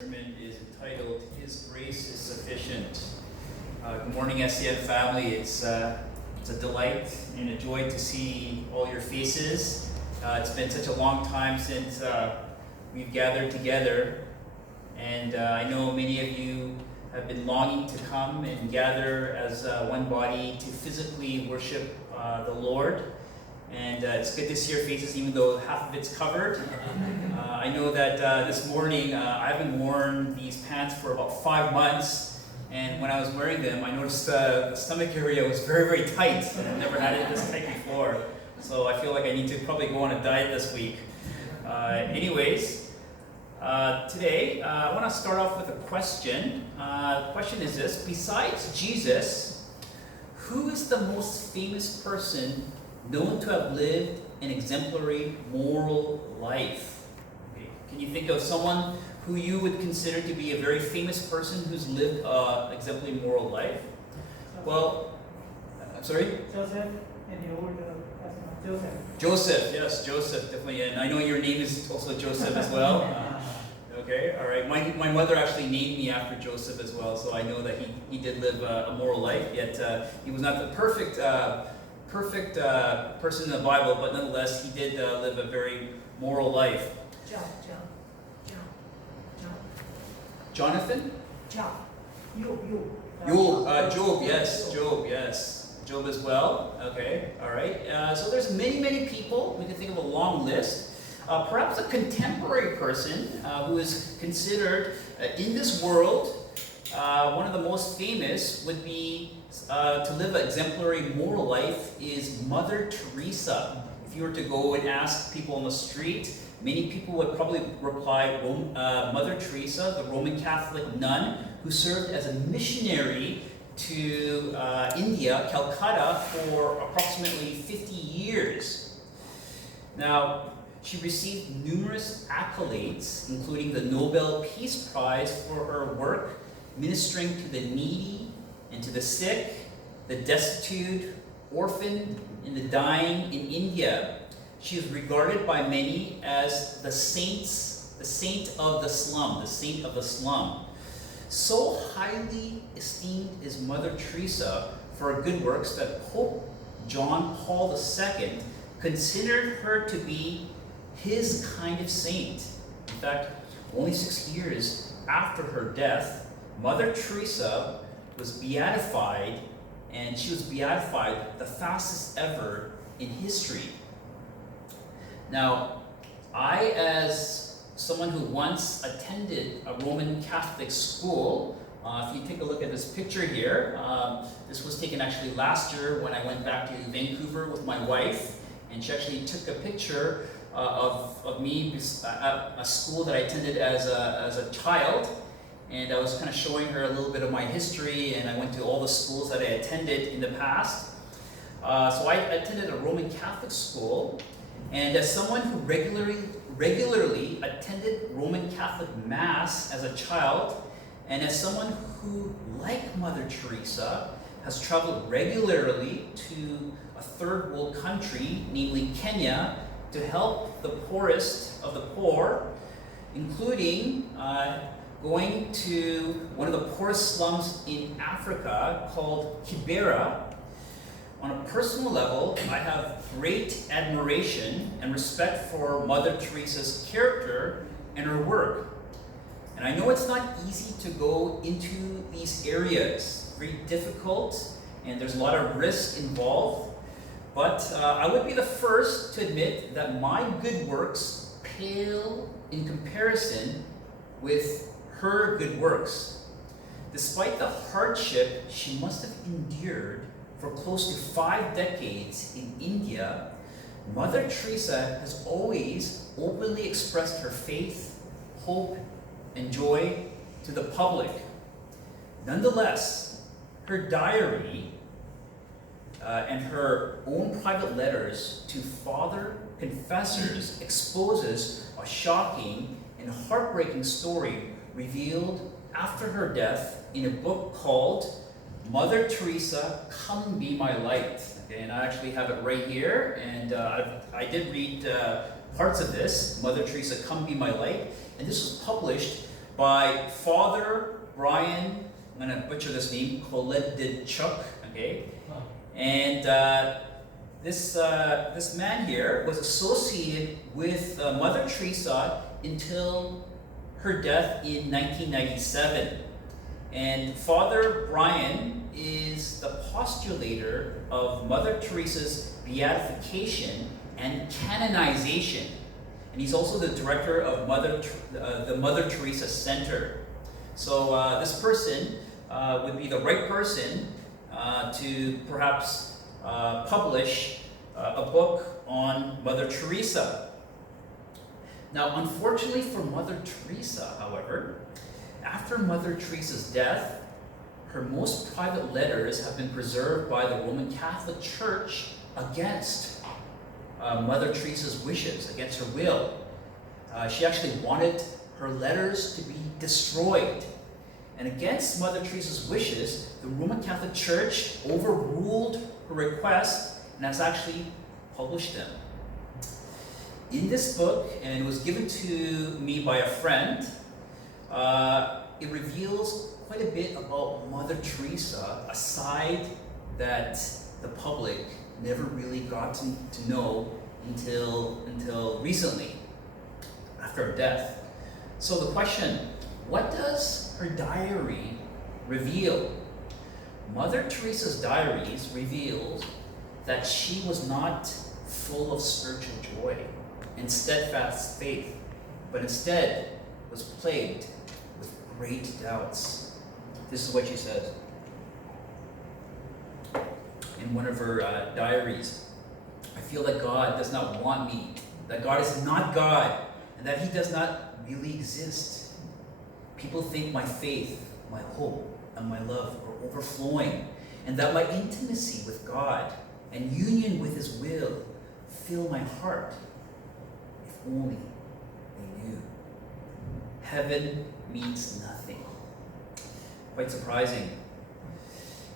Sermon is entitled, His Grace is Sufficient. Good morning, SCN family. It's a delight and a joy to see all your faces. It's been such a long time since we've gathered together, and I know many of you have been longing to come and gather as one body to physically worship the Lord. And it's good to see your faces, even though half of it's covered. I know that this morning I haven't worn these pants for about 5 months, and when I was wearing them, I noticed the stomach area was very, very tight. I've never had it this tight before, so I feel like I need to probably go on a diet this week. Today I want to start off with a question. The question is this: besides Jesus, who is the most famous person known to have lived an exemplary moral life? Okay. Can you think of someone who you would consider to be a very famous person who's lived an exemplary moral life? Well, I'm sorry? Joseph in the Old Testament. Joseph, yes, Joseph, definitely. And I know your name is also Joseph as well. Okay, all right. My mother actually named me after Joseph as well, so I know that he did live a moral life, yet he was not the perfect person in the Bible, but nonetheless, he did live a very moral life. Jonathan? Job, Job, yes. Job as well. Okay, all right. So there's many people. We can think of a long list. Perhaps a contemporary person who is considered in this world one of the most famous would be to live an exemplary moral life is Mother Teresa. If you were to go and ask people on the street, many people would probably reply Mother Teresa, the Roman Catholic nun who served as a missionary to India, Calcutta, for approximately 50 years. Now, she received numerous accolades, including the Nobel Peace Prize for her work ministering to the needy and to the sick, the destitute, orphaned, and the dying in India. She is regarded by many as the saint of the slum. So highly esteemed is Mother Teresa for her good works that Pope John Paul II considered her to be his kind of saint. In fact, only 6 years after her death, Mother Teresa was beatified, and she was beatified the fastest ever in history. Now, I, as someone who once attended a Roman Catholic school, if you take a look at this picture here, this was taken actually last year when I went back to Vancouver with my wife, and she actually took a picture of me at a school that I attended as a child. And I was kind of showing her a little bit of my history, and I went to all the schools that I attended in the past. So I attended a Roman Catholic school, and as someone who regularly attended Roman Catholic Mass as a child, and as someone who, like Mother Teresa, has traveled regularly to a third world country, namely Kenya, to help the poorest of the poor, including going to one of the poorest slums in Africa called Kibera. On a personal level, I have great admiration and respect for Mother Teresa's character and her work. And I know it's not easy to go into these areas, very difficult, and there's a lot of risk involved. But I would be the first to admit that my good works pale in comparison with her good works. Despite the hardship she must have endured for close to 5 decades in India, Mother Teresa has always openly expressed her faith, hope, and joy to the public. Nonetheless, her diary and her own private letters to father confessors exposes a shocking and heartbreaking story revealed after her death in a book called Mother Teresa, Come Be My Light. Okay, and I actually have it right here, and I did read parts of this, Mother Teresa, Come Be My Light, and this was published by Father Brian, I'm going to butcher this name, Koledchuk, okay? And this man here was associated with Mother Teresa until her death in 1997. And Father Brian is the postulator of Mother Teresa's beatification and canonization. And he's also the director of the Mother Teresa Center. So this person would be the right person to perhaps publish a book on Mother Teresa. Now, unfortunately for Mother Teresa, however, after Mother Teresa's death, her most private letters have been preserved by the Roman Catholic Church against Mother Teresa's wishes, against her will. She actually wanted her letters to be destroyed. And against Mother Teresa's wishes, the Roman Catholic Church overruled her request and has actually published them. In this book, and it was given to me by a friend, it reveals quite a bit about Mother Teresa, a side that the public never really got to know until recently, after her death. So the question, what does her diary reveal? Mother Teresa's diaries reveals that she was not full of spiritual joy and steadfast faith, but instead was plagued with great doubts. This is what she says in one of her diaries. I feel that God does not want me, that God is not God, and that He does not really exist. People think my faith, my hope, and my love are overflowing, and that my intimacy with God and union with His will fill my heart. If only they knew. Heaven means nothing. Quite surprising.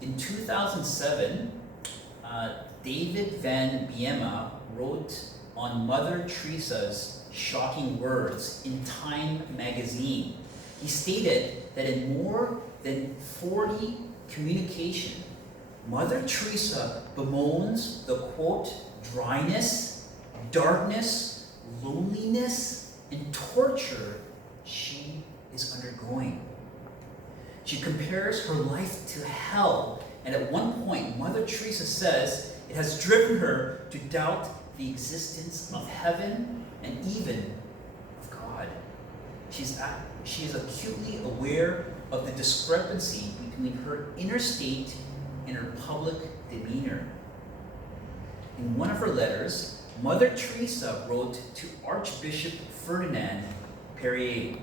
In 2007, David Van Biema wrote on Mother Teresa's shocking words in Time magazine. He stated that in more than 40 communications, Mother Teresa bemoans the, quote, dryness, darkness, loneliness, and torture she is undergoing. She compares her life to hell, and at one point, Mother Teresa says it has driven her to doubt the existence of heaven and even of God. She is acutely aware of the discrepancy between her inner state and her public demeanor. In one of her letters, Mother Teresa wrote to Archbishop Ferdinand Perrier,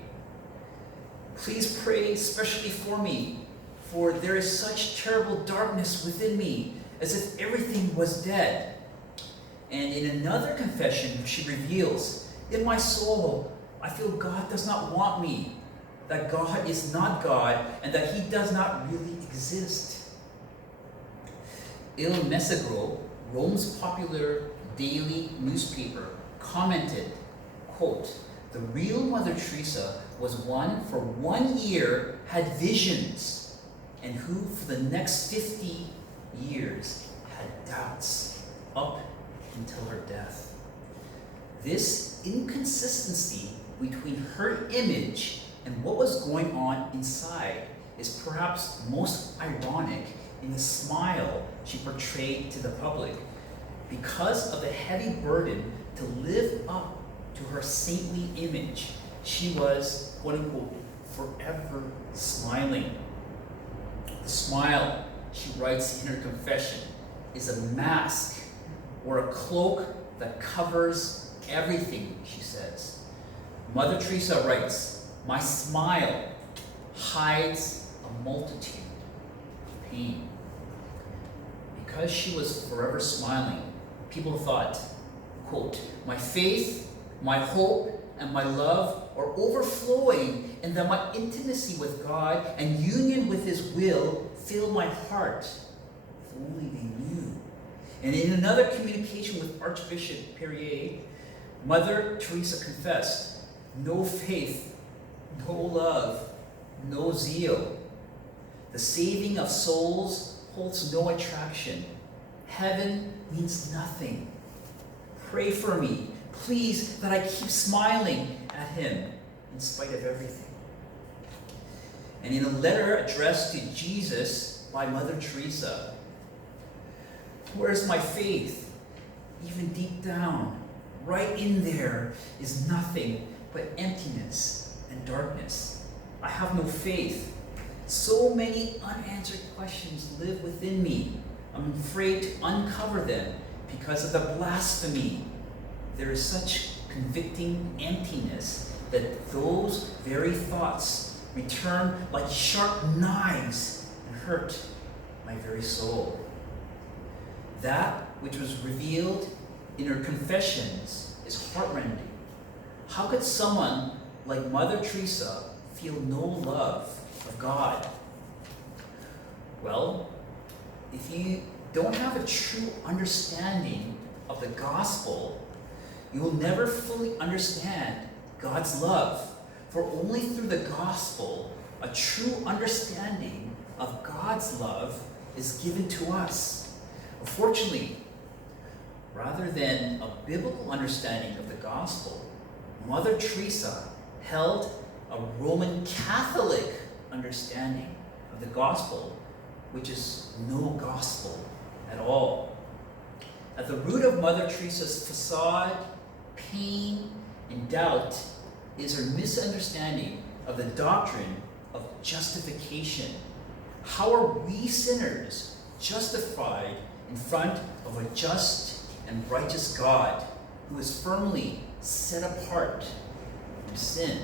"Please pray especially for me, for there is such terrible darkness within me, as if everything was dead." And in another confession, she reveals, "In my soul, I feel God does not want me, that God is not God, and that He does not really exist." Il Messaggero, Rome's popular daily newspaper, commented, quote, "The real Mother Teresa was one for 1 year had visions, and who for the next 50 years had doubts up until her death." This inconsistency between her image and what was going on inside is perhaps most ironic in the smile she portrayed to the public. Because of the heavy burden to live up to her saintly image, she was, quote unquote, forever smiling. The smile, she writes in her confession, is a mask or a cloak that covers everything, she says. Mother Teresa writes, "My smile hides a multitude of pain." Because she was forever smiling, people thought, quote, "My faith, my hope, and my love are overflowing, and that my intimacy with God and union with His will fill my heart. If only they knew." And in another communication with Archbishop Perrier, Mother Teresa confessed, "No faith, no love, no zeal. The saving of souls holds no attraction. Heaven means nothing. Pray for me, please, that I keep smiling at him in spite of everything. And in a letter addressed to Jesus by Mother Teresa, where's my faith? Even deep down, right in there, is nothing but emptiness and darkness. I have no faith. So many unanswered questions live within me. I'm afraid to uncover them because of the blasphemy. There is such convicting emptiness that those very thoughts return like sharp knives and hurt my very soul. That which was revealed in her confessions is heartrending. How could someone like Mother Teresa feel no love of God? Well, if you don't have a true understanding of the gospel, you will never fully understand God's love. For only through the gospel, a true understanding of God's love is given to us. Unfortunately, rather than a biblical understanding of the gospel, Mother Teresa held a Roman Catholic understanding of the gospel, which is no gospel at all. At the root of Mother Teresa's facade, pain, and doubt is her misunderstanding of the doctrine of justification. How are we sinners justified in front of a just and righteous God who is firmly set apart from sin?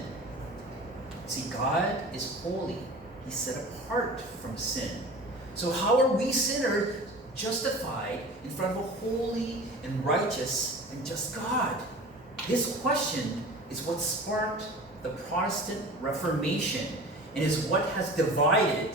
See, God is holy. He's set apart from sin. So how are we sinners justified in front of a holy and righteous and just God? This question is what sparked the Protestant Reformation and is what has divided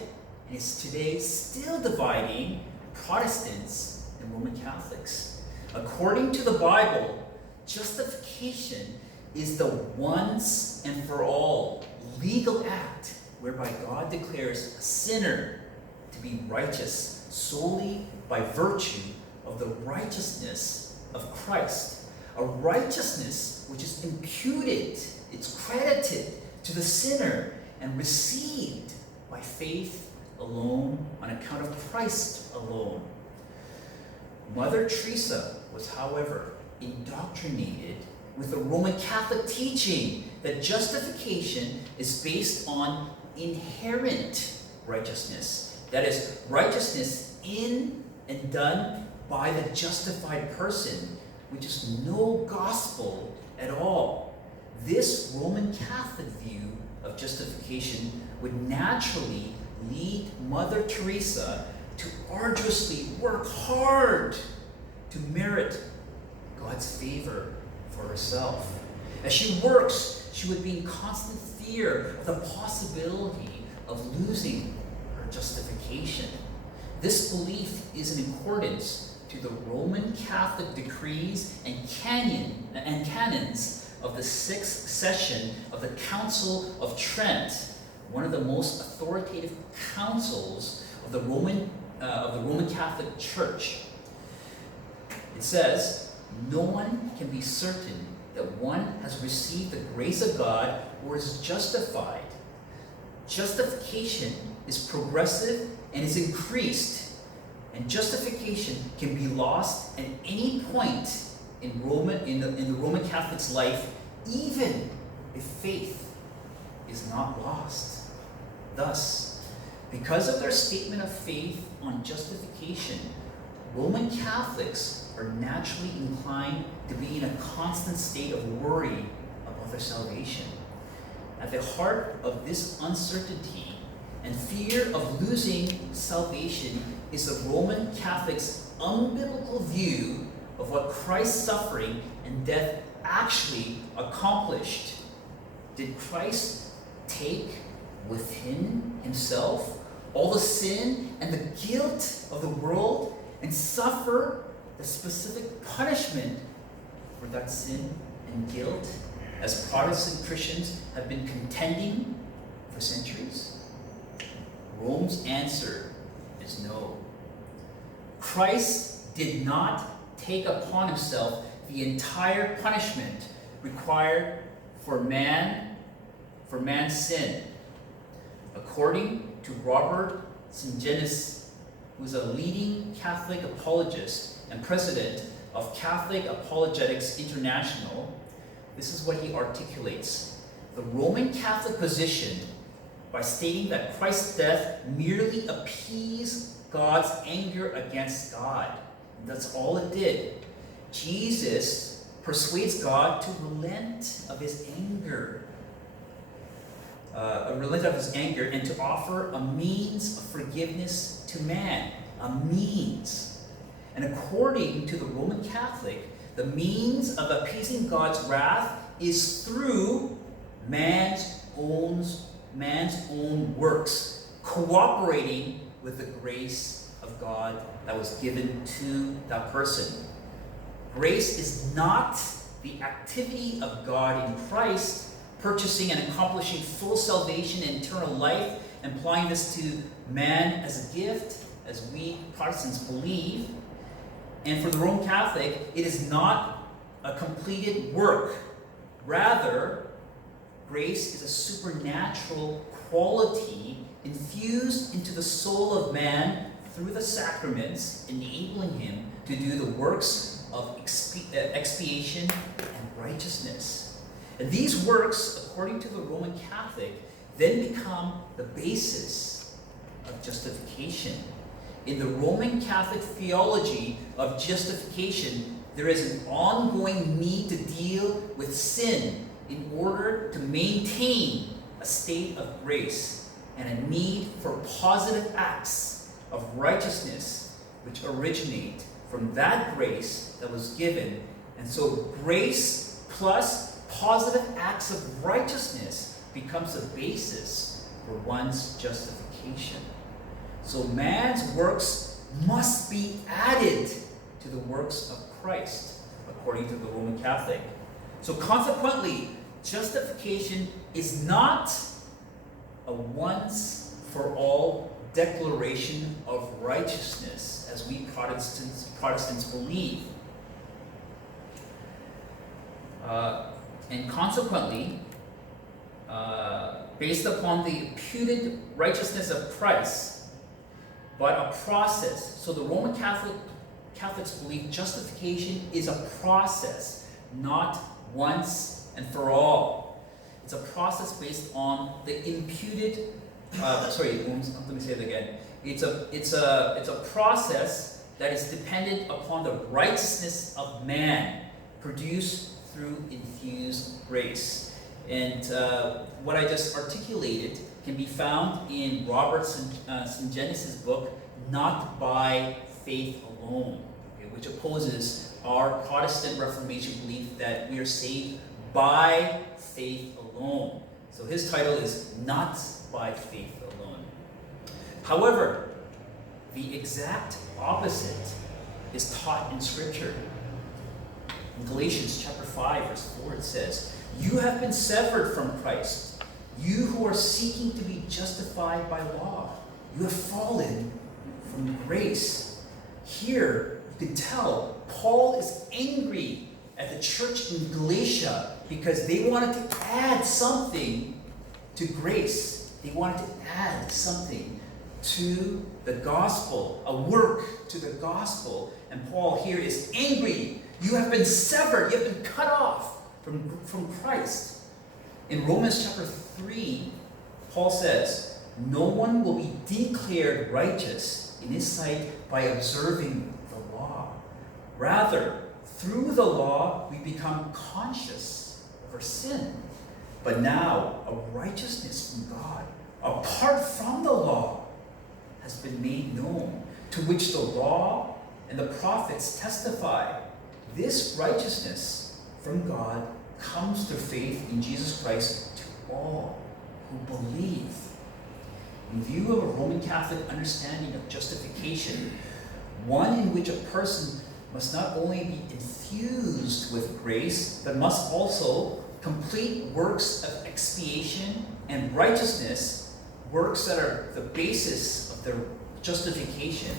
and is today still dividing Protestants and Roman Catholics. According to the Bible, justification is the once and for all legal act whereby God declares a sinner to be righteous solely by virtue of the righteousness of Christ. A righteousness which is imputed, it's credited to the sinner and received by faith alone on account of Christ alone. Mother Teresa was, however, indoctrinated with the Roman Catholic teaching that justification is based on inherent righteousness. That is, righteousness in and done by the justified person, which is no gospel at all. This Roman Catholic view of justification would naturally lead Mother Teresa to arduously work hard to merit God's favor for herself. As she works, she would be in constant fear of the possibility of losing her justification. This belief is in accordance to the Roman Catholic decrees and canons of the sixth session of the Council of Trent, one of the most authoritative councils of the Roman Catholic Church. It says, "No one can be certain that one has received the grace of God or is justified. Justification is progressive and is increased, and justification can be lost at any point in the Roman Catholic's life, even if faith is not lost. Thus, because of their statement of faith on justification, Roman Catholics are naturally inclined to be in a constant state of worry about their salvation. At the heart of this uncertainty and fear of losing salvation is the Roman Catholic's unbiblical view of what Christ's suffering and death actually accomplished. Did Christ take within himself all the sin and the guilt of the world and suffer the specific punishment for that sin and guilt? as Protestant Christians have been contending for centuries? Rome's answer is no. Christ did not take upon himself the entire punishment required for man's sin. According to Robert Sungenis, who is a leading Catholic apologist and president of Catholic Apologetics International, this is what he articulates. The Roman Catholic position, by stating that Christ's death merely appeased God's anger against God. That's all it did. Jesus persuades God to relent of his anger. And to offer a means of forgiveness to man. A means. And according to the Roman Catholic, the means of appeasing God's wrath is through man's own works, cooperating with the grace of God that was given to that person. Grace is not the activity of God in Christ, purchasing and accomplishing full salvation and eternal life, and applying this to man as a gift, as we Protestants believe. And for the Roman Catholic, it is not a completed work. Rather, grace is a supernatural quality infused into the soul of man through the sacraments, enabling him to do the works of expiation and righteousness. And these works, according to the Roman Catholic, then become the basis of justification. In the Roman Catholic theology of justification, there is an ongoing need to deal with sin in order to maintain a state of grace, and a need for positive acts of righteousness which originate from that grace that was given. And so grace plus positive acts of righteousness becomes the basis for one's justification. So man's works must be added to the works of Christ, according to the Roman Catholic. So consequently, justification is not a once-for-all declaration of righteousness, as we Protestants believe. And consequently, based upon the imputed righteousness of Christ, but a process. So the Roman Catholics believe justification is a process, not once and for all. It's a process based on the imputed. Let me say it again. It's a process that is dependent upon the righteousness of man, produced through infused grace. And what I just articulated can be found in Robert Sungenis' book, Not by Faith Alone, okay, which opposes our Protestant Reformation belief that we are saved by faith alone. So his title is Not by Faith Alone. However, the exact opposite is taught in Scripture. In Galatians chapter 5, verse 4, it says, "You have been severed from Christ, you who are seeking to be justified by law. You have fallen from grace." Here, you can tell Paul is angry at the church in Galatia because they wanted to add something to grace. They wanted to add something to the gospel, a work to the gospel. And Paul here is angry. You have been severed. You have been cut off from Christ. In Romans chapter 3, Paul says, "No one will be declared righteous in his sight by observing the law. Rather, through the law, we become conscious of our sin. But now, a righteousness from God, apart from the law, has been made known, to which the law and the prophets testify. This righteousness from God comes through faith in Jesus Christ to all who believe." In view of a Roman Catholic understanding of justification, one in which a person must not only be infused with grace, but must also complete works of expiation and righteousness, works that are the basis of their justification,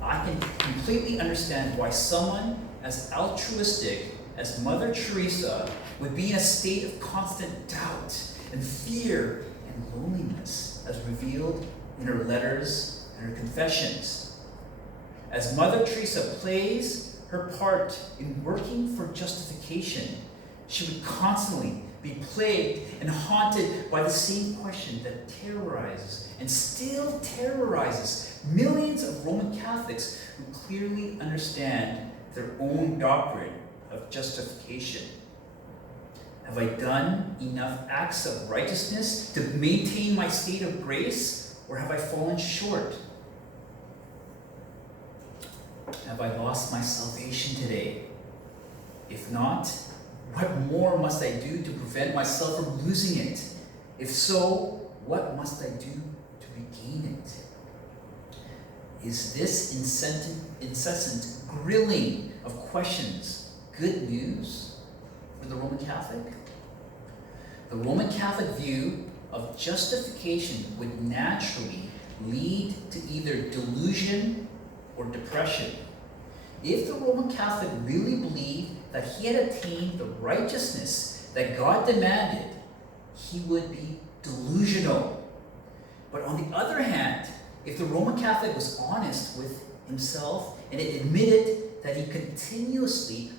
I can completely understand why someone as altruistic as Mother Teresa would be in a state of constant doubt and fear and loneliness, as revealed in her letters and her confessions. As Mother Teresa plays her part in working for justification, she would constantly be plagued and haunted by the same question that terrorizes and still terrorizes millions of Roman Catholics who clearly understand their own doctrine of justification. Have I done enough acts of righteousness to maintain my state of grace, or have I fallen short? Have I lost my salvation today? If not, what more must I do to prevent myself from losing it? If so, what must I do to regain it? Is this incessant grilling of questions good news for the Roman Catholic? The Roman Catholic view of justification would naturally lead to either delusion or depression. If the Roman Catholic really believed that he had attained the righteousness that God demanded, he would be delusional. But on the other hand, if the Roman Catholic was honest with himself and admitted that he continuously